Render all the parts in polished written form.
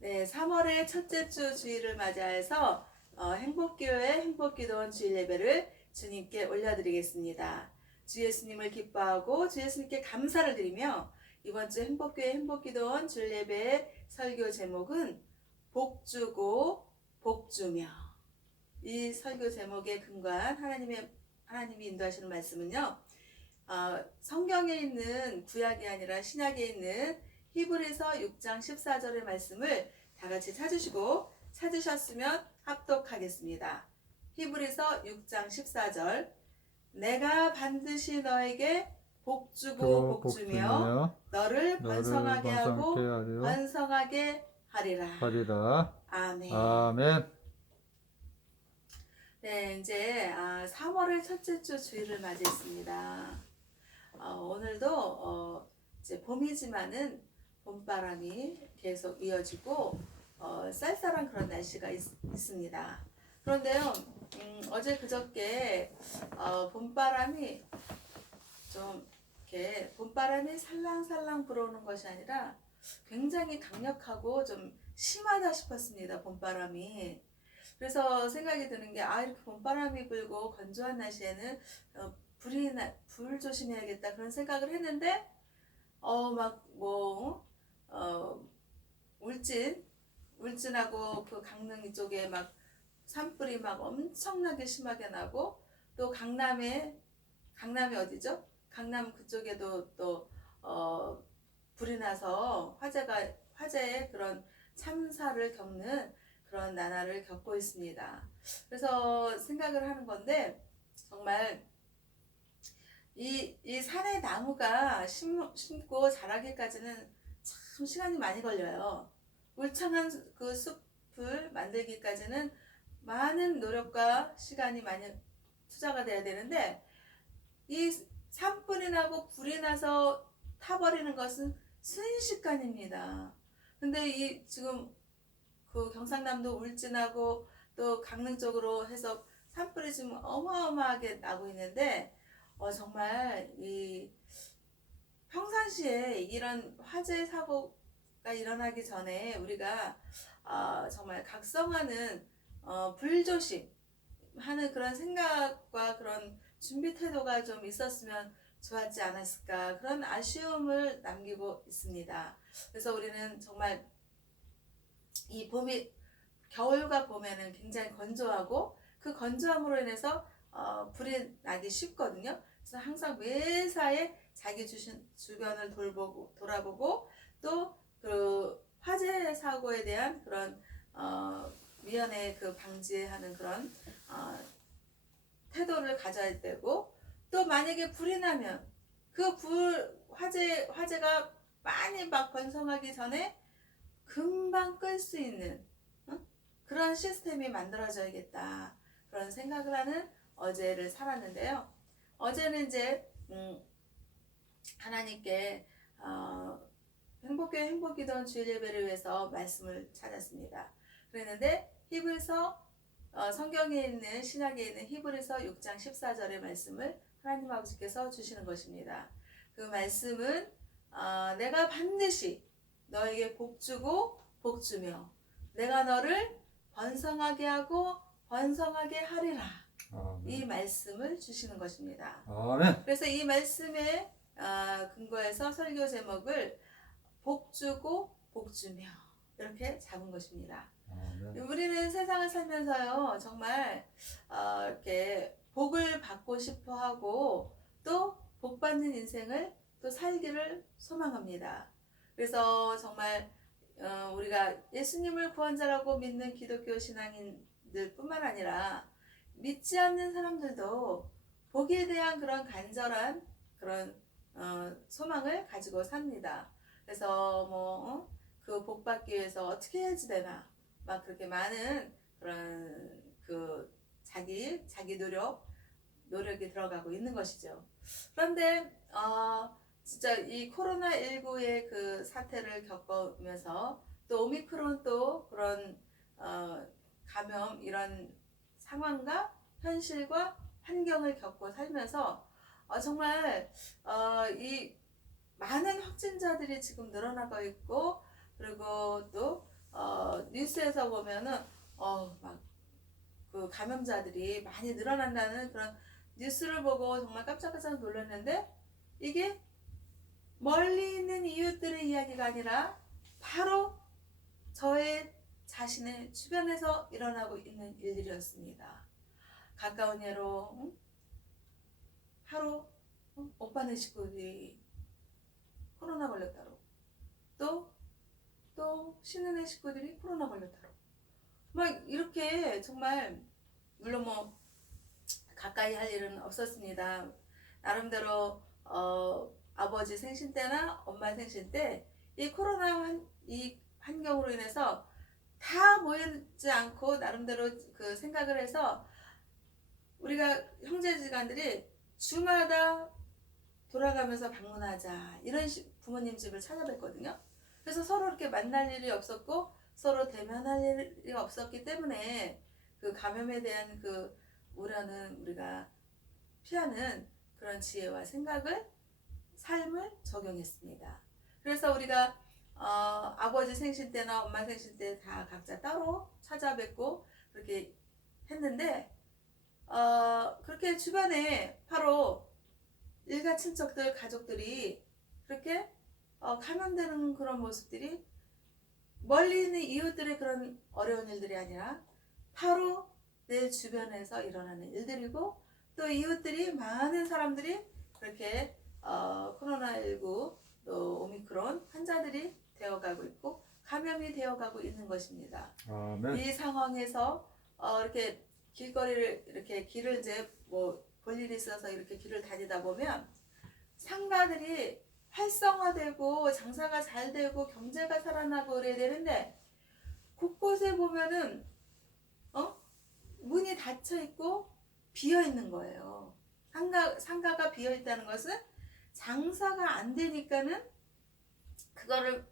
네, 3월의 첫째 주 주일을 맞이해서 행복교회 행복기도원 주일 예배를 주님께 올려드리겠습니다. 주 예수님을 기뻐하고 주 예수님께 감사를 드리며 이번 주 행복교회 행복기도원 주일 예배의 설교 제목은 복주고 복주며, 이 설교 제목에 근거한 하나님이 인도하시는 말씀은요, 성경에 있는 구약이 아니라 신약에 있는 히브리서 6장 14절의 말씀을 다 같이 찾으셨으면 합독하겠습니다. 히브리서 6장 14절. 내가 반드시 너에게 복주고 복주며 너를 번성하게 하고 번성하게 하리라. 아멘. 아멘. 네, 이제 3월의 첫째 주 주일을 맞이했습니다. 오늘도 이제 봄이지만은 봄바람이 계속 이어지고 쌀쌀한 그런 날씨가 있습니다. 그런데요, 어제 그저께 봄바람이 좀 이렇게 봄바람이 살랑살랑 불어오는 것이 아니라 굉장히 강력하고 좀 심하다 싶었습니다. 봄바람이. 그래서 생각이 드는 게 이렇게 봄바람이 불고 건조한 날씨에는 불 조심해야겠다 그런 생각을 했는데 울진하고 그 강릉 이쪽에 막 산불이 막 엄청나게 심하게 나고, 또 강남이 어디죠? 강남 그쪽에도 또 불이 나서 화재의 그런 참사를 겪는 그런 나날을 겪고 있습니다. 그래서 생각을 하는 건데, 정말 이 산의 나무가 심고 자라기까지는 참 시간이 많이 걸려요. 울창한 그 숲을 만들기까지는 많은 노력과 시간이 많이 투자가 돼야 되는데, 이 산불이 나고 불이 나서 타버리는 것은 순식간입니다. 근데 이 지금 그 경상남도 울진하고 또 강릉 쪽으로 해서 산불이 지금 어마어마하게 나고 있는데, 정말 이 평상시에 이런 화재 사고가 일어나기 전에 우리가 정말 각성하는 불조심 하는 그런 생각과 그런 준비 태도가 좀 있었으면 좋았지 않았을까, 그런 아쉬움을 남기고 있습니다. 그래서 우리는 정말 이 겨울과 봄에는 굉장히 건조하고 그 건조함으로 인해서 불이 나기 쉽거든요. 그래서 항상 매사에 자기 주변을 돌아보고 또 그 화재 사고에 대한 그런 미연에 그 방지하는 그런 태도를 가져야 되고, 또 만약에 불이 나면 그 화재가 많이 막 번성하기 전에 금방 끌 수 있는 그런 시스템이 만들어져야겠다, 그런 생각을 하는 어제를 살았는데요. 어제는 이제 하나님께 행복교회 행복기도원 주일 예배를 위해서 말씀을 찾았습니다. 그랬는데 성경에 있는 신약에 있는 히브리서 6장 14절의 말씀을 하나님 아버지께서 주시는 것입니다. 그 말씀은 내가 반드시 너에게 복주고 복주며 내가 너를 번성하게 하고 번성하게 하리라. 이 말씀을 주시는 것입니다. 아멘. 그래서 이 말씀에 근거해서 설교 제목을 복주고 복주며 이렇게 잡은 것입니다. 아멘. 우리는 세상을 살면서요, 정말 이렇게 복을 받고 싶어 하고 또 복받는 인생을 또 살기를 소망합니다. 그래서 정말 우리가 예수님을 구원자라고 믿는 기독교 신앙인들 뿐만 아니라 믿지 않는 사람들도 복에 대한 그런 간절한 그런 소망을 가지고 삽니다. 그래서 그 복 받기 위해서 어떻게 해야지 되나, 막 그렇게 많은 그런 그 자기 노력이 들어가고 있는 것이죠. 그런데 진짜 이 코로나19의 그 사태를 겪으면서 또 오미크론 또 그런 감염 이런 상황과 현실과 환경을 겪고 살면서 정말 이 많은 확진자들이 지금 늘어나고 있고, 그리고 또 뉴스에서 보면은 막 그 감염자들이 많이 늘어난다는 그런 뉴스를 보고 정말 깜짝깜짝 놀랐는데, 이게 멀리 있는 이웃들의 이야기가 아니라 바로 저의 자신의 주변에서 일어나고 있는 일들이었습니다. 가까운 예로 하루 오빠네 식구들이 코로나 걸렸다로, 또 신은의 식구들이 코로나 걸렸다로, 막 이렇게 정말, 물론 뭐 가까이 할 일은 없었습니다. 나름대로 아버지 생신 때나 엄마 생신 때 이 코로나 이 환경으로 인해서 다 모이지 않고 나름대로 그 생각을 해서 우리가 형제지간들이 주마다 돌아가면서 방문하자, 이런 부모님 집을 찾아뵀거든요. 그래서 서로 이렇게 만날 일이 없었고 서로 대면할 일이 없었기 때문에 그 감염에 대한 그 우려는 우리가 피하는 그런 지혜와 생각을, 삶을 적용했습니다. 그래서 우리가 아버지 생신 때나 엄마 생신 때 다 각자 따로 찾아뵙고 그렇게 했는데, 그렇게 주변에 바로 일가 친척들, 가족들이 그렇게 감염되는 그런 모습들이 멀리 있는 이웃들의 그런 어려운 일들이 아니라 바로 내 주변에서 일어나는 일들이고, 또 이웃들이, 많은 사람들이 그렇게 코로나19 또 오미크론 환자들이 되어가고 있고 감염이 되어가고 있는 것입니다. 아멘. 이 상황에서 이렇게 길거리를, 이렇게 길을 이제 뭐 볼 일이 있어서 이렇게 길을 다니다 보면 상가들이 활성화되고 장사가 잘 되고 경제가 살아나고 그래야 되는데, 곳곳에 보면은 문이 닫혀 있고 비어 있는 거예요. 상가가 비어 있다는 것은 장사가 안 되니까는 그거를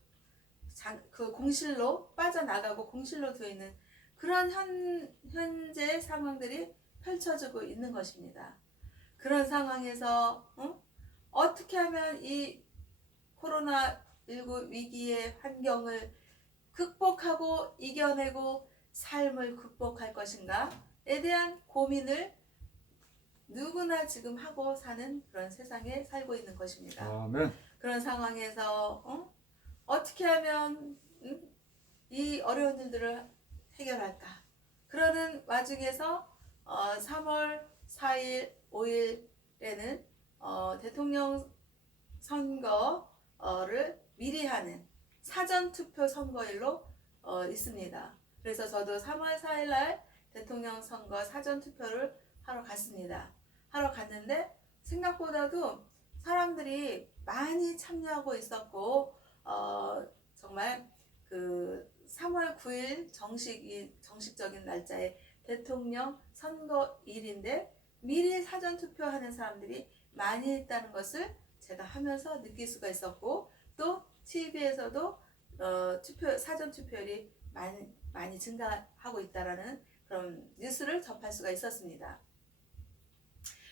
그 공실로 빠져나가고 공실로 되어 있는 그런 현재 상황들이 펼쳐지고 있는 것입니다. 그런 상황에서 어떻게 하면 이 코로나19 위기의 환경을 극복하고 이겨내고 삶을 극복할 것인가에 대한 고민을 누구나 지금 하고 사는 그런 세상에 살고 있는 것입니다. 아멘. 그런 상황에서 어떻게 하면 이 어려운 일들을 해결할까? 그러는 와중에서 3월 4일, 5일에는 대통령 선거를 미리 하는 사전투표 선거일로 있습니다. 그래서 저도 3월 4일 날 대통령 선거 사전투표를 하러 갔습니다. 하러 갔는데 생각보다도 사람들이 많이 참여하고 있었고, 정말 그 3월 9일 정식적인 날짜에 대통령 선거일인데 미리 사전투표하는 사람들이 많이 있다는 것을 제가 하면서 느낄 수가 있었고, 또 TV에서도 사전투표율이 많이 증가하고 있다라는 그런 뉴스를 접할 수가 있었습니다.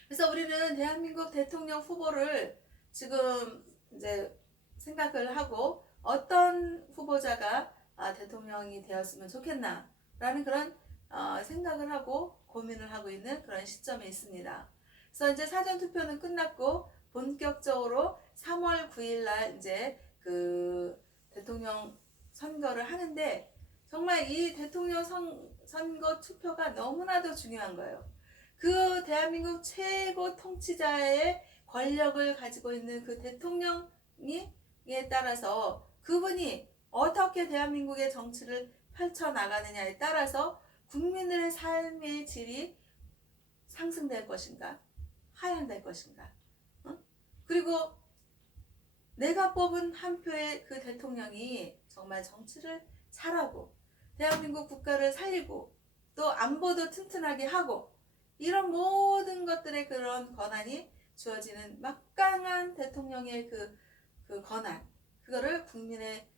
그래서 우리는 대한민국 대통령 후보를 지금 이제 생각을 하고, 어떤 후보자가 대통령이 되었으면 좋겠나라는 그런 생각을 하고 고민을 하고 있는 그런 시점에 있습니다. 그래서 이제 사전투표는 끝났고 본격적으로 3월 9일 날 이제 그 대통령 선거를 하는데, 정말 이 대통령 선거 투표가 너무나도 중요한 거예요. 그 대한민국 최고 통치자의 권력을 가지고 있는 그 대통령에 따라서 그분이 어떻게 대한민국의 정치를 펼쳐나가느냐에 따라서 국민들의 삶의 질이 상승될 것인가, 하향될 것인가. 그리고 내가 뽑은 한 표의 그 대통령이 정말 정치를 잘하고 대한민국 국가를 살리고 또 안보도 튼튼하게 하고 이런 모든 것들의 그런 권한이 주어지는 막강한 대통령의 그 권한, 그거를 국민의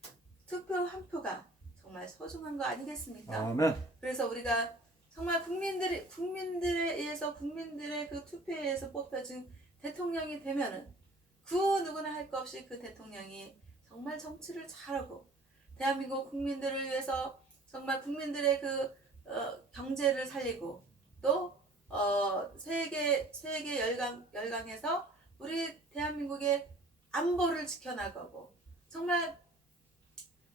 투표 한 표가 정말 소중한 거 아니겠습니까? 아멘. 그래서 우리가 정말 국민들에 의해서, 국민들의 그 투표에 의해서 뽑혀진 대통령이 되면은 그 누구나 할 것 없이 그 대통령이 정말 정치를 잘하고 대한민국 국민들을 위해서 정말 국민들의 그 경제를 살리고 또 세계 열강에서 우리 대한민국의 안보를 지켜나가고 정말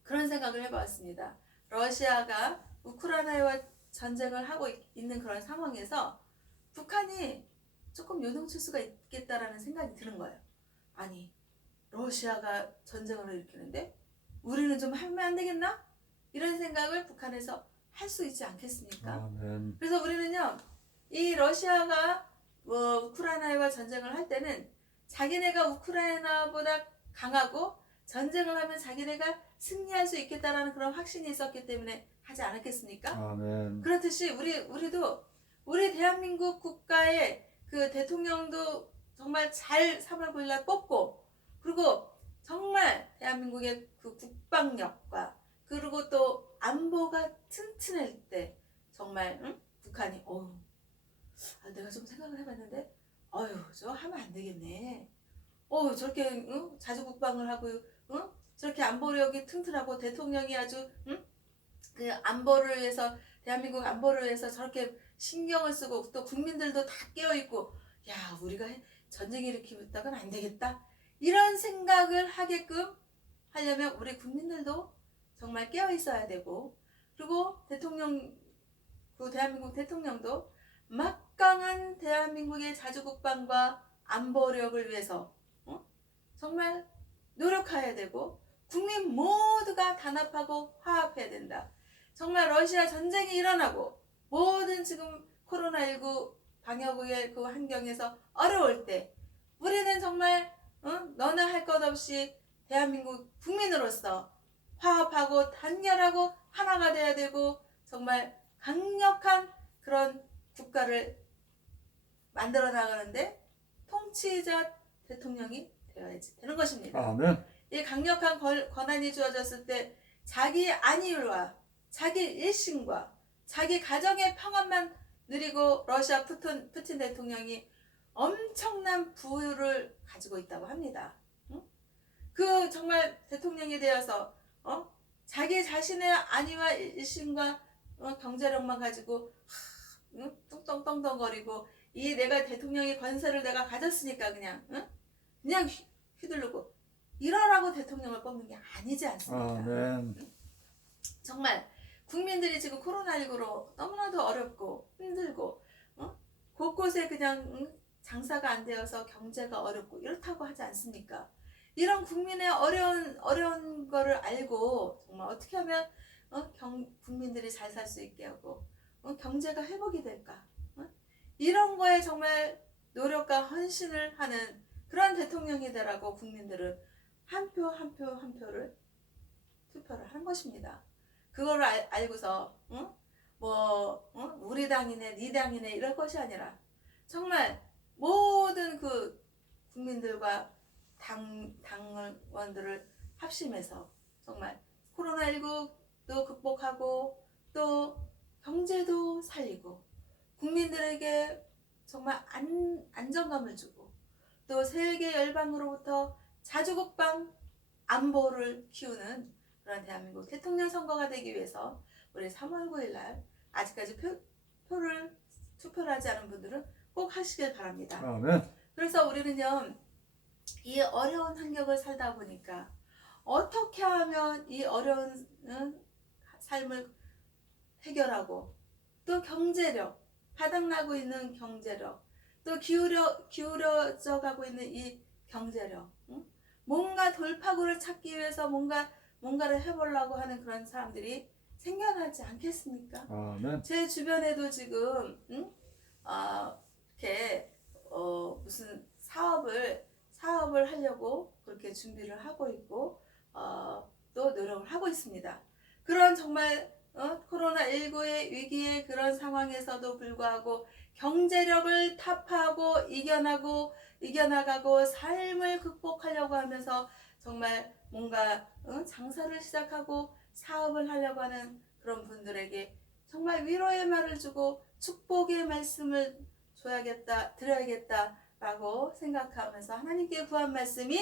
그런 생각을 해봤습니다. 러시아가 우크라이나와 전쟁을 하고 있는 그런 상황에서 북한이 조금 요동칠 수가 있겠다라는 생각이 드는 거예요. 아니, 러시아가 전쟁을 일으키는데 우리는 좀 하면 안 되겠나? 이런 생각을 북한에서 할 수 있지 않겠습니까? 아멘. 그래서 우리는요, 이 러시아가 우크라이나와 전쟁을 할 때는 자기네가 우크라이나보다 강하고 전쟁을 하면 자기네가 승리할 수 있겠다라는 그런 확신이 있었기 때문에 하지 않았겠습니까? 아멘. 그렇듯이 우리도 우리 대한민국 국가의 그 대통령도 정말 잘 3월 9일 날 뽑고, 그리고 정말 대한민국의 그 국방력과 그리고 또 안보가 튼튼할 때 정말 북한이 내가 좀 생각을 해봤는데 저 하면 안 되겠네. 저렇게 자주 국방을 하고 저렇게 안보력이 튼튼하고 대통령이 아주 그 안보를 위해서 대한민국 안보를 위해서 저렇게 신경을 쓰고 또 국민들도 다 깨어있고 야 우리가 전쟁 일으키다가는 안 되겠다 이런 생각을 하게끔 하려면 우리 국민들도 정말 깨어있어야 되고 그리고 그 대한민국 대통령도 막강한 대한민국의 자주국방과 안보력을 위해서 정말 노력해야 되고 국민 모두가 단합하고 화합해야 된다. 정말 러시아 전쟁이 일어나고 모든 지금 코로나19 방역의 그 환경에서 어려울 때 우리는 정말 너나 할 것 없이 대한민국 국민으로서 화합하고 단결하고 하나가 돼야 되고 정말 강력한 그런 국가를 만들어 나가는데 통치자 대통령이 되어야지 되는 것입니다. 아멘. 이 강력한 권한이 주어졌을 때 자기 안위와 자기 일심과 자기 가정의 평안만 누리고 러시아 푸틴 대통령이 엄청난 부유를 가지고 있다고 합니다. 그 정말 대통령이 되어서 자기 자신의 안위와 일심과 경제력만 가지고 뚱뚱뚱뚱거리고 이 내가 대통령의 권세를 내가 가졌으니까 그냥 휘두르고 이러라고 대통령을 뽑는 게 아니지 않습니까? 아멘. 정말 국민들이 지금 코로나19로 너무나도 어렵고 힘들고 곳곳에 그냥 장사가 안 되어서 경제가 어렵고 이렇다고 하지 않습니까? 이런 국민의 어려운 거를 알고 정말 어떻게 하면 국민들이 잘 살 수 있게 하고 경제가 회복이 될까? 이런 거에 정말 노력과 헌신을 하는 그런 대통령이 되라고 국민들은 한 표를 투표를 한 것입니다. 그거를 알고서 우리 당이네 네 당이네 이럴 것이 아니라 정말 모든 그 국민들과 당원들을 합심해서 정말 코로나19도 극복하고 또 경제도 살리고 국민들에게 정말 안정감을 주고 또 세계 열방으로부터 자주국방 안보를 키우는 그런 대한민국 대통령 선거가 되기 위해서 우리 3월 9일 날 아직까지 투표를 하지 않은 분들은 꼭 하시길 바랍니다. 아멘. 그래서 우리는요 이 어려운 환경을 살다 보니까 어떻게 하면 이 어려운 삶을 해결하고 또 경제력 바닥나고 있는 경제력 또 기울어져 가고 있는 이 경제력 뭔가 돌파구를 찾기 위해서 뭔가를 해보려고 하는 그런 사람들이 생겨나지 않겠습니까? 아멘. 제 주변에도 지금 이렇게 무슨 사업을 하려고 그렇게 준비를 하고 있고 또 노력을 하고 있습니다. 그런 정말 코로나19의 위기의 그런 상황에서도 불구하고 경제력을 타파하고 이겨나가고 삶을 극복하려고 하면서 정말 뭔가 장사를 시작하고 사업을 하려고 하는 그런 분들에게 정말 위로의 말을 주고 축복의 말씀을 드려야겠다라고 생각하면서 하나님께 구한 말씀이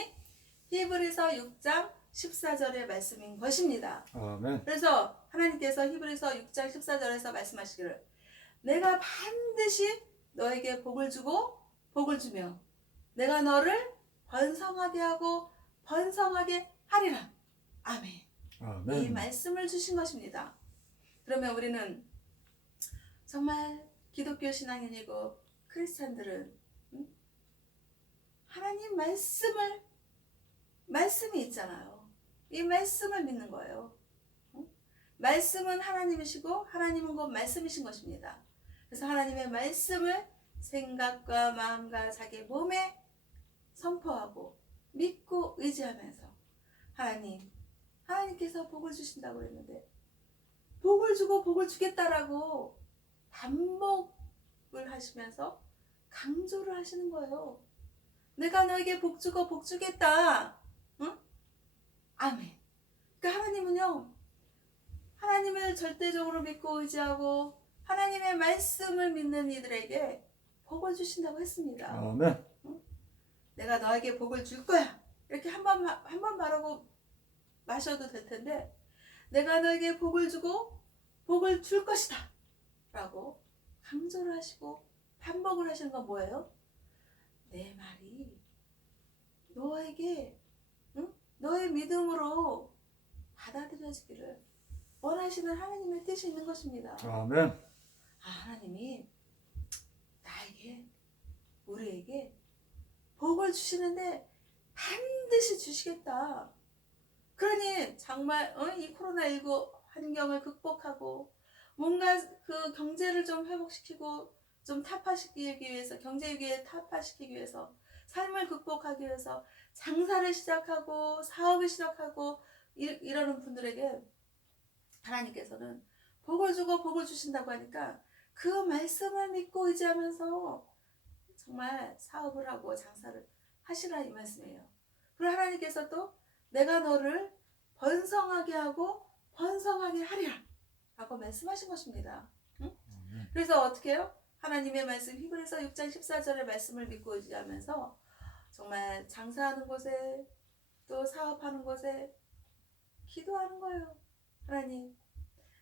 히브리서 6장 14절의 말씀인 것입니다. 아멘. 그래서 하나님께서 히브리서 6장 14절에서 말씀하시기를 내가 반드시 너에게 복을 주고 복을 주며 내가 너를 번성하게 하고 번성하게 하리라. 아멘. 아멘. 이 말씀을 주신 것입니다. 그러면 우리는 정말 기독교 신앙인이고 크리스찬들은 하나님 말씀이 있잖아요. 이 말씀을 믿는 거예요. 말씀은 하나님이시고 하나님은 곧 말씀이신 것입니다. 그래서 하나님의 말씀을 생각과 마음과 자기 몸에 선포하고 믿고 의지하면서 하나님께서 복을 주신다고 했는데 복을 주고 복을 주겠다라고 반복을 하시면서 강조를 하시는 거예요. 내가 너에게 복 주고 복 주겠다. 응? 아멘. 그러니까 하나님은요, 하나님을 절대적으로 믿고 의지하고 하나님의 말씀을 믿는 이들에게 복을 주신다고 했습니다. 아멘. 응? 내가 너에게 복을 줄 거야. 이렇게 한 번 말하고 마셔도 될 텐데 내가 너에게 복을 주고 복을 줄 것이다 라고 강조를 하시고 반복을 하시는 건 뭐예요? 내 말이 너에게 너의 믿음으로 받아들여지기를 원하시는 하나님의 뜻이 있는 것입니다. 아멘. 하나님이 나에게 우리에게 복을 주시는데 반드시 주시겠다. 그러니 정말 이 코로나19 환경을 극복하고 뭔가 그 경제를 좀 회복시키고 좀 타파시키기 위해서 경제 위기에 타파시키기 위해서 삶을 극복하기 위해서 장사를 시작하고 사업을 시작하고 이러는 분들에게 하나님께서는 복을 주고 복을 주신다고 하니까 그 말씀을 믿고 의지하면서 정말 사업을 하고 장사를 하시라 이 말씀이에요. 그리고 하나님께서 또 내가 너를 번성하게 하고 번성하게 하리라 라고 말씀하신 것입니다. 응? 그래서 어떻게 해요? 하나님의 말씀 히브리서 6장 14절의 말씀을 믿고 의지하면서 정말 장사하는 곳에 또 사업하는 곳에 기도하는 거예요.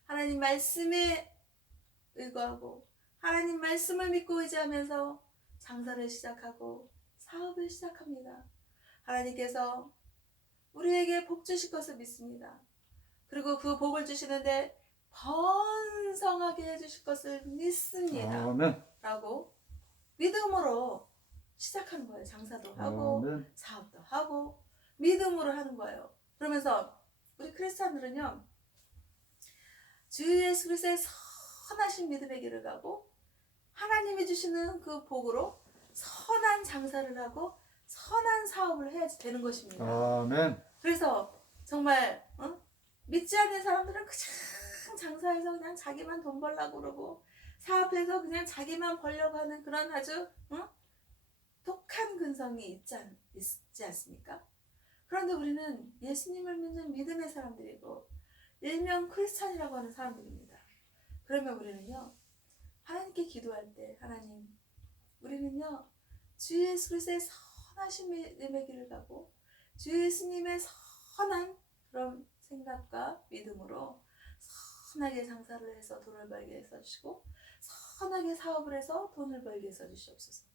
하나님 말씀에 의거하고 하나님 말씀을 믿고 의지하면서 장사를 시작하고 사업을 시작합니다. 하나님께서 우리에게 복 주실 것을 믿습니다. 그리고 그 복을 주시는데 번성하게 해주실 것을 믿습니다. 아멘. 라고 믿음으로 시작하는 거예요. 장사도 하고 아멘. 사업도 하고 믿음으로 하는 거예요. 그러면서 우리 크리스찬들은요, 주 예수 그리스도의 선하신 믿음의 길을 가고 하나님이 주시는 그 복으로 선한 장사를 하고 선한 사업을 해야지 되는 것입니다. 아멘. 그래서 정말 믿지 않는 사람들은 그냥 장사해서 그냥 자기만 돈 벌려고 그러고 사업해서 그냥 자기만 벌려고 하는 그런 아주 독한 근성이 있지 않습니까? 그런데 우리는 예수님을 믿는 믿음의 사람들이고 일명 크리스찬이라고 하는 사람들입니다. 그러면 우리는요, 하나님께 기도할 때 우리는요 주 예수 그리스도의 선하신 믿음의 길을 가고 주 예수님의 선한 그런 생각과 믿음으로 선하게 장사를 해서 돈을 벌게 해서 주시고 선하게 사업을 해서 돈을 벌게 해서 주시옵소서.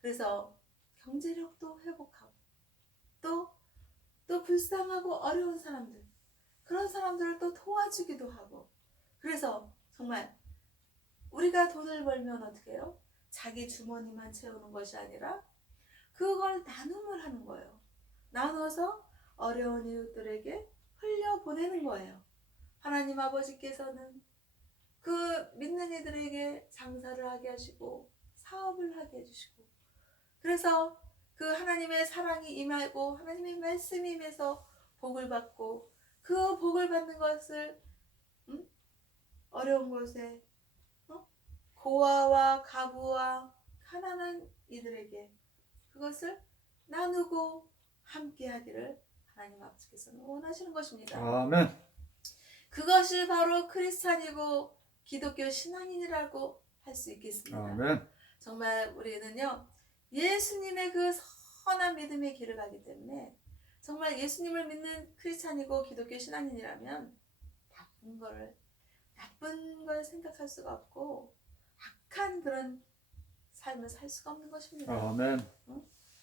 그래서 경제력도 회복하고 또 불쌍하고 어려운 사람들, 그런 사람들을 또 도와주기도 하고, 그래서 정말 우리가 돈을 벌면 어떻게 해요? 자기 주머니만 채우는 것이 아니라 그걸 나눔을 하는 거예요. 나눠서 어려운 이웃들에게 흘려보내는 거예요. 하나님 아버지께서는 그 믿는 이들에게 장사를 하게 하시고 사업을 하게 해주시고, 그래서 그 하나님의 사랑이 임하고 하나님의 말씀이 임해서 복을 받고 그 복을 받는 것을 어려운 곳에 고아와 가부와 가난한 이들에게 그것을 나누고 함께 하기를 하나님 아버지께서는 원하시는 것입니다. 아멘. 그것이 바로 크리스찬이고 기독교 신앙인이라고 할 수 있겠습니다. 아멘. 정말 우리는요, 예수님의 그 선한 믿음의 길을 가기 때문에 정말 예수님을 믿는 크리스찬이고 기독교 신앙인이라면 나쁜 거를 나쁜 걸 생각할 수가 없고 악한 그런 삶을 살 수가 없는 것입니다. 아멘.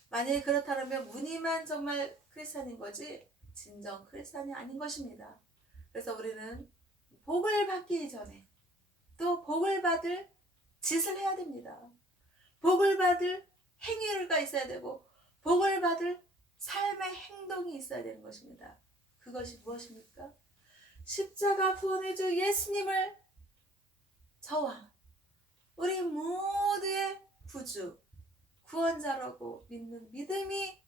만약에 그렇다면 무늬만 정말 크리스찬인 거지 진정 크리스찬이 아닌 것입니다. 그래서 우리는 복을 받기 전에 또 복을 받을 짓을 해야 됩니다. 복을 받을 행위가 있어야 되고 복을 받을 삶의 행동이 있어야 되는 것입니다. 그것이 무엇입니까? 십자가 구원의 주 예수님을 저와 우리 모두의 구주, 구원자라고 믿는 믿음이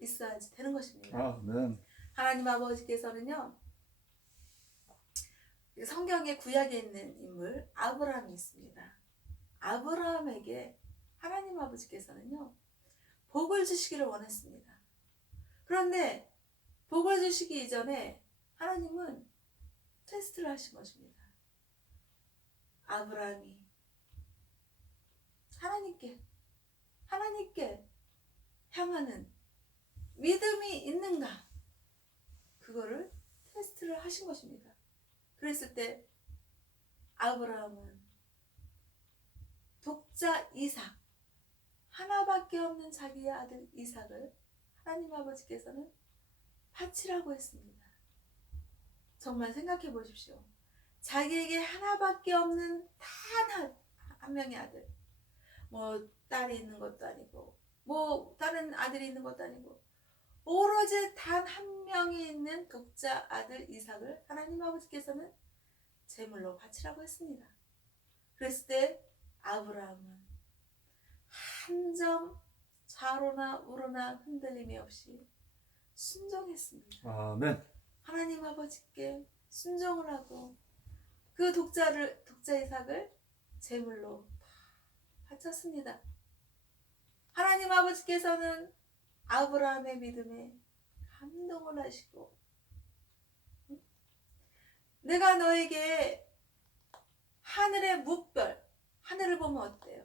있어야지 되는 것입니다. 아멘. 하나님 아버지께서는요, 성경의 구약에 있는 인물 아브라함이 있습니다. 아브라함에게 하나님 아버지께서는요, 복을 주시기를 원했습니다. 그런데 복을 주시기 이전에 하나님은 테스트를 하신 것입니다. 아브라함이 하나님께 향하는 믿음이 있는가? 그거를 테스트를 하신 것입니다. 그랬을 때 아브라함은 독자 이삭, 하나밖에 없는 자기의 아들 이삭을 하나님 아버지께서는 바치라고 했습니다. 정말 생각해 보십시오. 자기에게 하나밖에 없는 단 한 명의 아들, 뭐 딸이 있는 것도 아니고 뭐 다른 아들이 있는 것도 아니고 오로지 단 한 명이 있는 독자 아들 이삭을 하나님 아버지께서는 제물로 바치라고 했습니다. 그랬을 때 아브라함은 한 점 좌로나 우로나 흔들림이 없이 순종했습니다. 아멘. 하나님 아버지께 순종을 하고 그 독자 이삭을 제물로 바쳤습니다. 하나님 아버지께서는 아브라함의 믿음에 감동을 하시고 내가 너에게 하늘의 묵별, 하늘을 보면 어때요?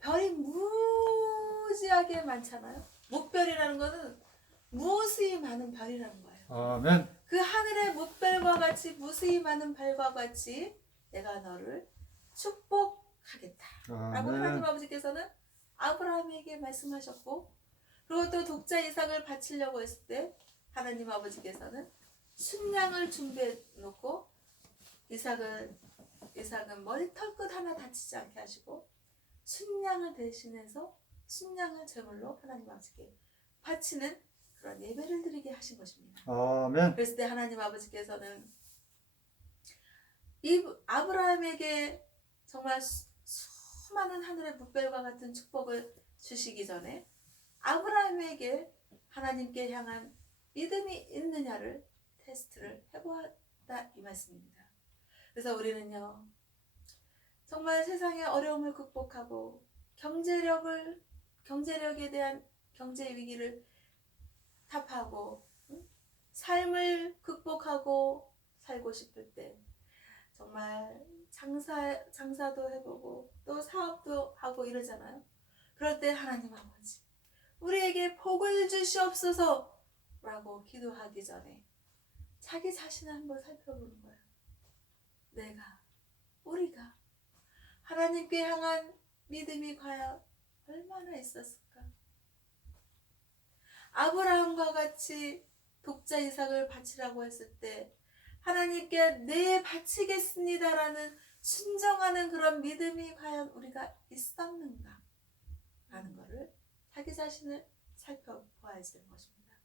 별이 무지하게 많잖아요. 묵별이라는 것은 무수히 많은 별이라는 거예요. 아멘. 그 하늘의 묵별과 같이 무수히 많은 별과 같이 내가 너를 축복하겠다 라고 하나님 아멘. 아버지께서는 아브라함에게 말씀하셨고, 그리고 또 독자 이삭을 바치려고 했을 때 하나님 아버지께서는 순양을 준비해 놓고 이삭은 머리털끝 하나 다치지 않게 하시고 순양을 대신해서 순양을 제물로 하나님 아버지께 바치는 그런 예배를 드리게 하신 것입니다. 아멘. 그랬을 때 하나님 아버지께서는 이 아브라함에게 정말 수많은 하늘의 묵별과 같은 축복을 주시기 전에 아브라함에게 하나님께 향한 믿음이 있느냐를 테스트를 해보았다 이 말씀입니다. 그래서 우리는요, 정말 세상의 어려움을 극복하고 경제력에 대한 경제 위기를 타파하고 삶을 극복하고 살고 싶을 때 정말 장사도 해보고 또 사업도 하고 이러잖아요. 그럴 때 하나님 아버지 우리에게 복을 주시옵소서 라고 기도하기 전에 자기 자신을 한번 살펴보는 거예요. 우리가 하나님께 향한 믿음이 과연 얼마나 있었을까? 아브라함과 같이 독자 이삭을 바치라고 했을 때 하나님께 네 바치겠습니다라는 순종하는 그런 믿음이 과연 우리가 있었는가 라는 것을 자기 자신을 살펴보아야 되는 것입니다.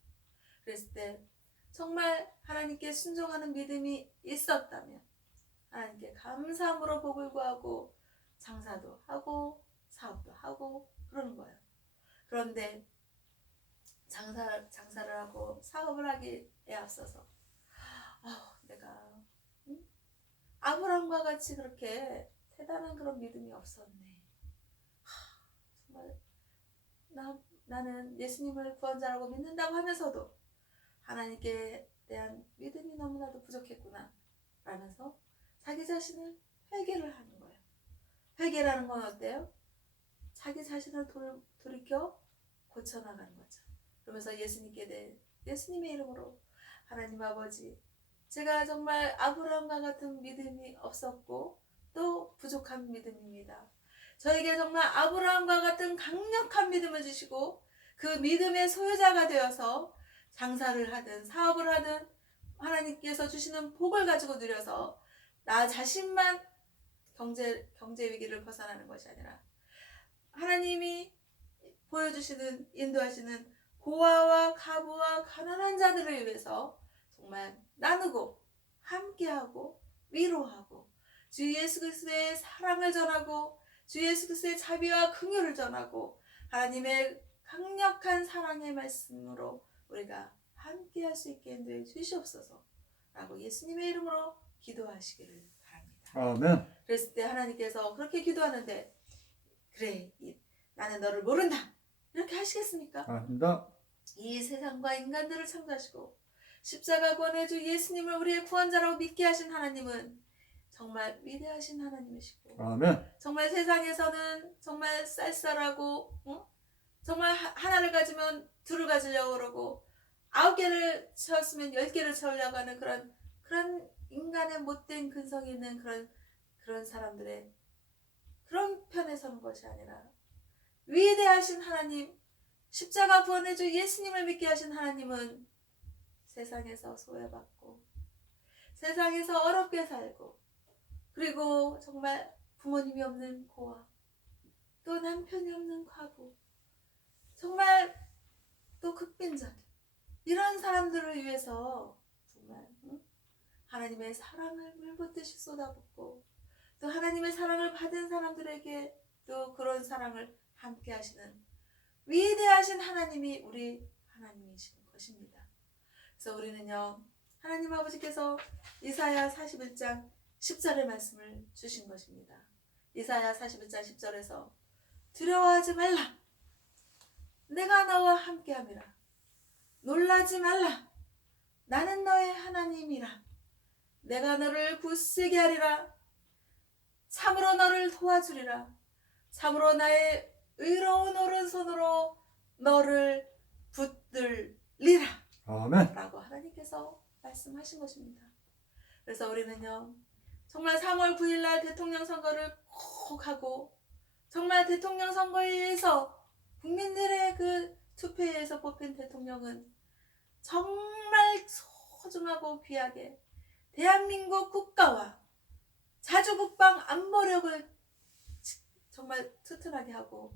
그랬을 때 정말 하나님께 순종하는 믿음이 있었다면 하나님께 감사함으로 복을 구하고 장사도 하고 사업도 하고 그러는 거예요. 그런데 장사를 하고 사업을 하기에 앞서서 내가 아브라함과 같이 그렇게 대단한 그런 믿음이 없었네. 정말 나는 예수님을 구원자라고 믿는다고 하면서도 하나님께 대한 믿음이 너무나도 부족했구나 라면서 자기 자신을 회개를 하는 거예요. 회개라는 건 어때요? 자기 자신을 돌이켜 고쳐나가는 거죠. 그러면서 예수님의 이름으로 하나님 아버지 제가 정말 아브라함과 같은 믿음이 없었고 또 부족한 믿음입니다. 저에게 정말 아브라함과 같은 강력한 믿음을 주시고 그 믿음의 소유자가 되어서 장사를 하든 사업을 하든 하나님께서 주시는 복을 가지고 누려서 나 자신만 경제 위기를 벗어나는 것이 아니라 하나님이 보여주시는 인도하시는 고아와 가부와 가난한 자들을 위해서 정말 나누고 함께하고 위로하고 주 예수 그리스도의 사랑을 전하고 주 예수 그리스도의 자비와 긍휼을 전하고 하나님의 강력한 사랑의 말씀으로 우리가 함께할 수 있게 인도해 주시옵소서 라고 예수님의 이름으로 기도하시기를 바랍니다. 아멘. 그랬을 때 하나님께서 그렇게 기도하는데 그래 나는 너를 모른다 이렇게 하시겠습니까? 아닙니다. 이 세상과 인간들을 창조하시고 십자가 구원의 주 예수님을 우리의 구원자라고 믿게 하신 하나님은 정말 위대하신 하나님이시고 아멘. 정말 세상에서는 정말 쌀쌀하고 정말 하나를 가지면 둘을 가지려고 그러고 9개를 채웠으면 10개를 채우려고 하는 그런 인간의 못된 근성이 있는 그런 사람들의 그런 편에 서는 것이 아니라 위대하신 하나님 십자가 구원의 주 예수님을 믿게 하신 하나님은 세상에서 소외받고 세상에서 어렵게 살고 그리고 정말 부모님이 없는 고아 또 남편이 없는 과부 정말 또 극빈자들 이런 사람들을 위해서 정말 하나님의 사랑을 물붓듯이 쏟아붓고 또 하나님의 사랑을 받은 사람들에게 또 그런 사랑을 함께 하시는 위대하신 하나님이 우리 하나님이신 것입니다. 그래서 우리는요 하나님 아버지께서 이사야 41장 10절의 말씀을 주신 것입니다. 이사야 41장 10절에서 두려워하지 말라 내가 너와 함께함이라 놀라지 말라 나는 너의 하나님이라 내가 너를 굳세게 하리라 참으로 너를 도와주리라 참으로 나의 의로운 오른손으로 너를 붙들리라 아멘. 라고 하나님께서 말씀하신 것입니다. 그래서 우리는요 정말 3월 9일날 대통령 선거를 꼭 하고 정말 대통령 선거에 의해서 국민들의 그 투표에 의해서 뽑힌 대통령은 정말 소중하고 귀하게 대한민국 국가와 자주국방 안보력을 정말 튼튼하게 하고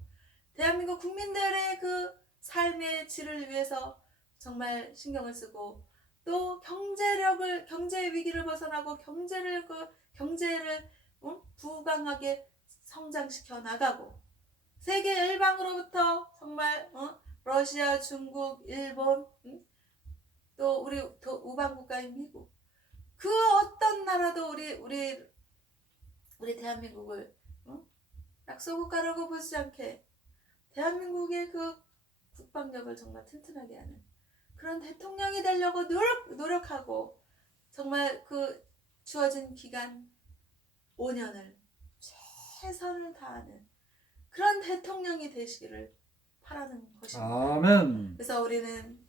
대한민국 국민들의 그 삶의 질을 위해서 정말 신경을 쓰고 또 경제 위기를 벗어나고 경제를 부강하게 성장시켜 나가고 세계 열방으로부터 정말 러시아, 중국, 일본 또 우리 우방 국가인 미국 그 어떤 나라도 우리 대한민국을 약소국가라고 보지 않게 대한민국의 그 국방력을 정말 튼튼하게 하는 그런 대통령이 되려고 노력하고 정말 그 주어진 기간 5년을 최선을 다하는 그런 대통령이 되시기를 바라는 것입니다. 아멘. 그래서 우리는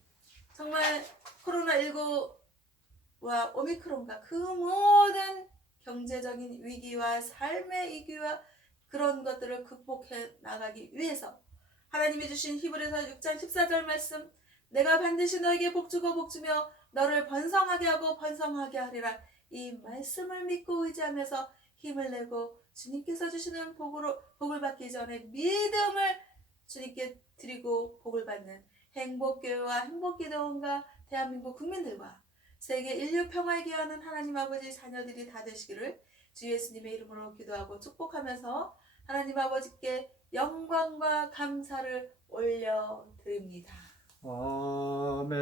정말 코로나19와 오미크론과 그 모든 경제적인 위기와 삶의 위기와 그런 것들을 극복해 나가기 위해서 하나님이 주신 히브리서 6장 14절 말씀 내가 반드시 너에게 복주고 복주며 너를 번성하게 하고 번성하게 하리라 이 말씀을 믿고 의지하면서 힘을 내고 주님께서 주시는 복을 받기 전에 믿음을 주님께 드리고 복을 받는 행복교회와 행복기도원과 대한민국 국민들과 세계 인류 평화에 기여하는 하나님 아버지 자녀들이 다 되시기를 주 예수님의 이름으로 기도하고 축복하면서 하나님 아버지께 영광과 감사를 올려드립니다. 아멘.